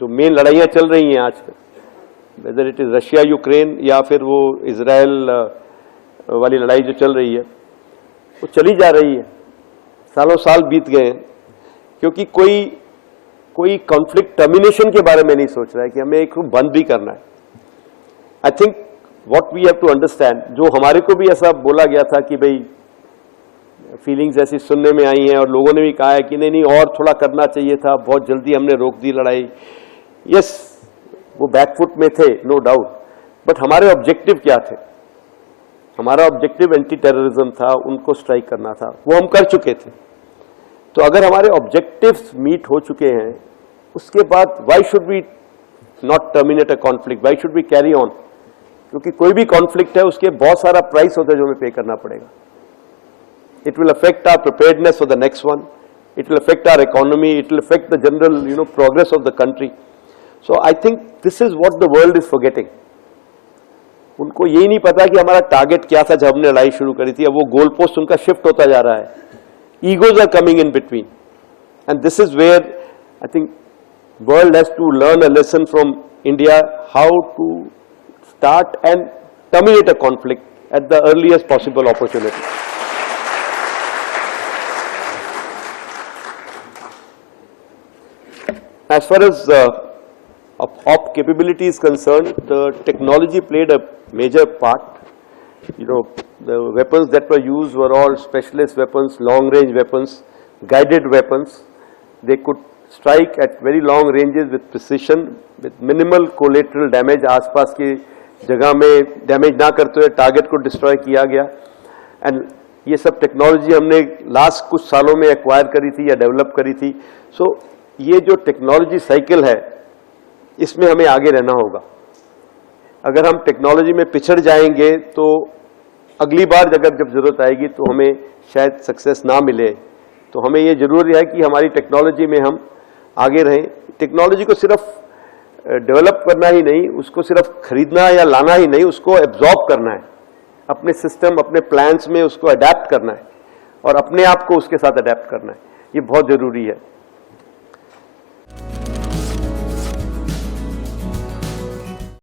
जो मेन लड़ाइयाँ चल रही हैं आज, whether it is Russia Ukraine या फिर वो इजराइल वाली लड़ाई जो चल रही है, वो चली जा रही है, सालों साल बीत गए हैं, क्योंकि कोई कॉन्फ्लिक्ट टर्मिनेशन के बारे में नहीं सोच रहा है कि हमें एक बंद भी करना है। I think what we have to understand, जो हमारे को भी ऐसा बोला गया था कि भाई फीलिंग्स ऐसी सुनने में आई हैं और लोगों ने भी कहा है कि नहीं और थोड़ा करना चाहिए था, बहुत जल्दी हमने रोक दी लड़ाई। यस, वो बैकफुट में थे, नो डाउट, बट हमारे ऑब्जेक्टिव क्या थे? हमारा ऑब्जेक्टिव एंटी टेररिज्म था, उनको स्ट्राइक करना था, वो हम कर चुके थे। तो अगर हमारे ऑब्जेक्टिव्स मीट हो चुके हैं, उसके बाद why should we not terminate a conflict, why should we carry on? क्योंकि कोई भी कॉन्फ्लिक्ट है उसके बहुत सारा प्राइस होता है जो हमें पे करना पड़ेगा। It will affect our preparedness for the next one. It will affect our economy. It will affect the general, progress of the country. So I think this is what the world is forgetting. उनको यही नहीं पता कि हमारा target क्या था जब हमने लड़ाई शुरू करी थी। अब वो गोल पोस्ट उनका शिफ्ट होता जा रहा है। Egos are coming in between, and this is where I think world has to learn a lesson from India how to start and terminate a conflict at the earliest possible opportunity. As far as op capability is concerned, the technology played a major part. The weapons that were used were all specialist weapons, long-range weapons, guided weapons. They could strike at very long ranges with precision, with minimal collateral damage. आसपास की जगह में damage ना करते हुए target को destroy किया गया। एंड ये सब टेक्नोलॉजी हमने लास्ट कुछ सालों में एक्वायर करी थी या डेवलप करी थी। सो ये जो टेक्नोलॉजी साइकिल है, इसमें हमें आगे रहना होगा। अगर हम टेक्नोलॉजी में पिछड़ जाएंगे तो अगली बार जब जरूरत आएगी तो हमें शायद सक्सेस ना मिले। तो हमें ये जरूरी है कि हमारी टेक्नोलॉजी में हम आगे रहें। टेक्नोलॉजी को सिर्फ डेवलप करना ही नहीं, उसको सिर्फ खरीदना या लाना ही नहीं, उसको एब्जॉर्ब करना है, अपने सिस्टम, अपने प्लान्स में उसको अडेप्ट करना है और अपने आप को उसके साथ अडेप्ट करना है। ये बहुत जरूरी है।